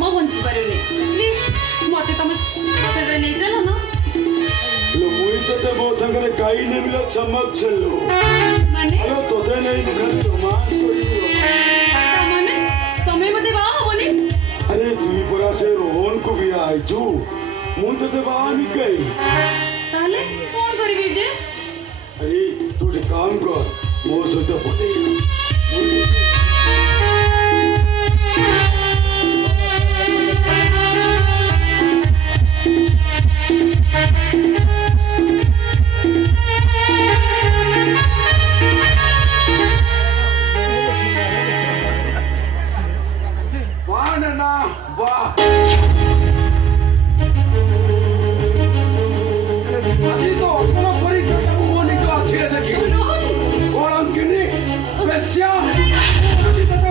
जमा बंची पारे प्लीज मते तुम होटल नहीं चलो ना मुई तो मो संगे कई ने मिला चमक चलो माने हेलो तोते नहीं खाली रोमांस करी माने तमे मते बा होबनी अरे तुई परा से रोहन को भी आई छु मु तो बाहर नहीं गई ताले कौन करिबी जे अरे तू एक काम कर मो सहित पटे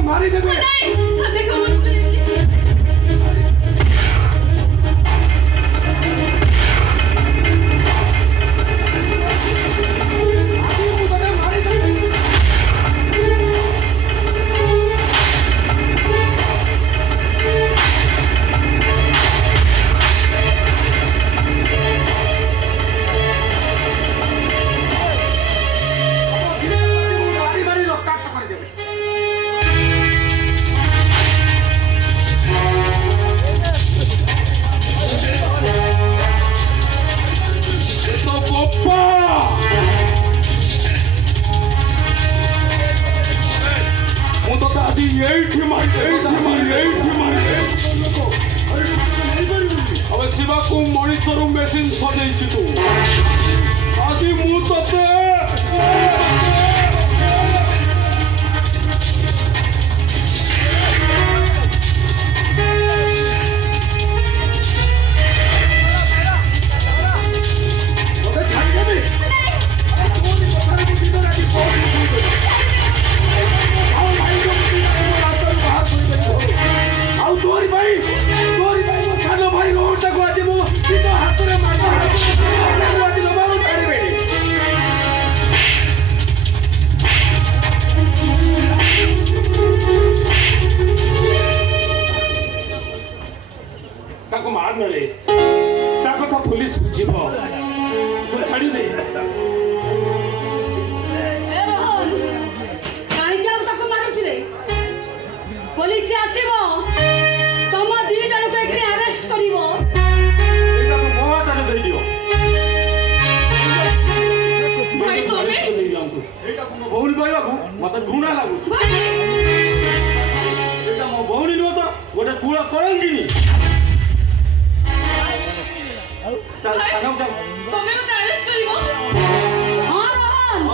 मारी देबे देखो ମଣିଷରୁ ମେସିନ୍ ସଜେଇଛୁ ତୁ ଆଜି ମୁଁ ତତେ ତାକୁ ମାର ନେଲେ ତା କଥା ପୁଲିସ ବୁଝିବ ତୁ ଛାଡ଼ି ଦେ କାହିଁକି ଆଉ ତାକୁ ମାରୁଛି ରେ ପୋଲିସ ଆସିବ ତମ ଦି ଜଣକୁ ଏଠି ଆରେଷ୍ଟ କରିବ ଏଇଟାକୁ ମୋ ହାତରେ ଦେଇଦିଅ ଭାଇ ତମେ ନେଇଯାଆନ୍ତୁ ଏଇଟାକୁ ମୋ ଭଉଣୀ କହିବାକୁ ମତେ ଘୃଣା ଲାଗୁଛି ଏଇଟା ମୋ ଭଉଣୀ ନୁହଁ ତ ଗୋଟେ କୁଳ କରଙ୍ଗିନି ତମେ ମତେ ଆରେଷ୍ଟ କରିବ ହଁ ରୋହନ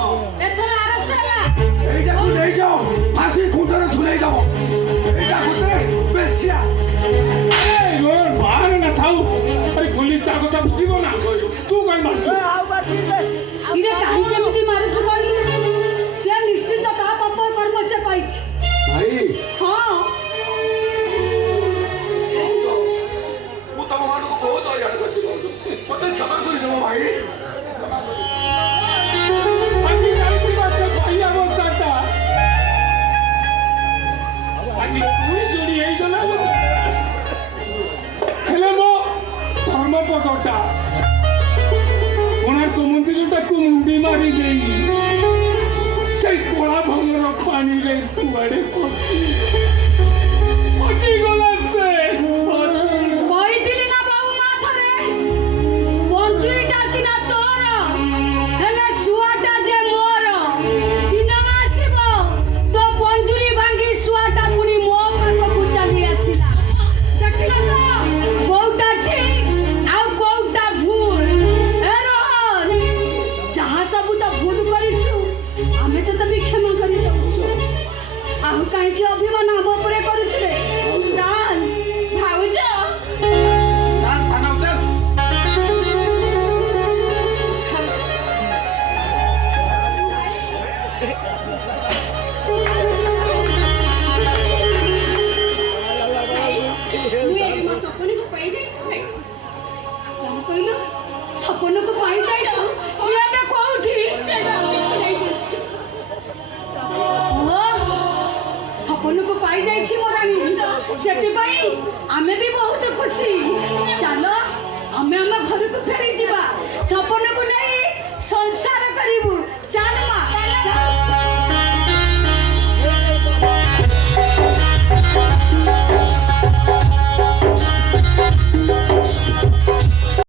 ଏଥର ଆରେଷ୍ଟ ହେଲା ଏଇଟାକୁ ନେଇଯାଅ ଫାଶୀ ଖୁଣ୍ଟରେ ଝୁଲେଇ ଦବ ଏଇଟା ଗୋଟେ ବେଶ୍ୟା ରୋହନ ବାହାରେ ନା ଥାଉ ଆରେ ପୁଲିସ ତା କଥା ବୁଝିବ ନା ତୁ କାଇଁ ମାରୁଛୁ ଇରେ କାହିଁକି ଏମିତି ମାରୁଛୁ କହିଲୁ ସେ ନିଶ୍ଚିତ ତା ପାପ କର୍ମ ସେ ପାଇଛି ଭାଇ ହଁ ମୁଁ ତମମାନଙ୍କୁ ବହୁତ ହଇରାଣ କରିଛି ମତେ କ୍ଷମା କରିଦେବ ଭାଇ ଆଜି ପୁଣି ଯୋଡ଼ି ହେଇଗଲା ହେଲେ ମୋ ଧର୍ମପଦଟା କୋଣାର୍କ ମନ୍ଦିରଟାକୁ ମୁଣ୍ଡି ମାରି ଦେଇ ସେଇ କଳା ଭଙ୍ଗର ପାଣିରେ କୁଆଡ଼େ ପଚିଗଲା ସେ କହିଥିଲି ନା ବାବୁ ମା ଥରେ ପଞ୍ଚୁରିଟା ସିନା ତୋର ହେଲେ ଶୁଆଟା ଯେ ମୋର ଦିନ ଆସିବ ତୋ ପଞ୍ଚୁରି ଭାଙ୍ଗି ଶୁଆଟା ପୁଣି ମୋ ପାଖକୁ ଚାଲି ଆସିଲା ଦେଖିଲ ତ କୋଉଟା ଠିକ ଆଉ କୋଉଟା ଭୁଲ ଏ ରୋହନ ଯାହା ସବୁ ତ ଭୁଲ କରିଛୁ ଆମେ ତ ବି କ୍ଷମା କରି ଦଉଛୁ ଆଉ କାହିଁକି ଅଭିମାନ ହବ ସେଥିପାଇଁ ଆମେ ବି ବହୁତ ଖୁସି ଚାଲ ଆମେ ଆମ ଘରକୁ ଫେରି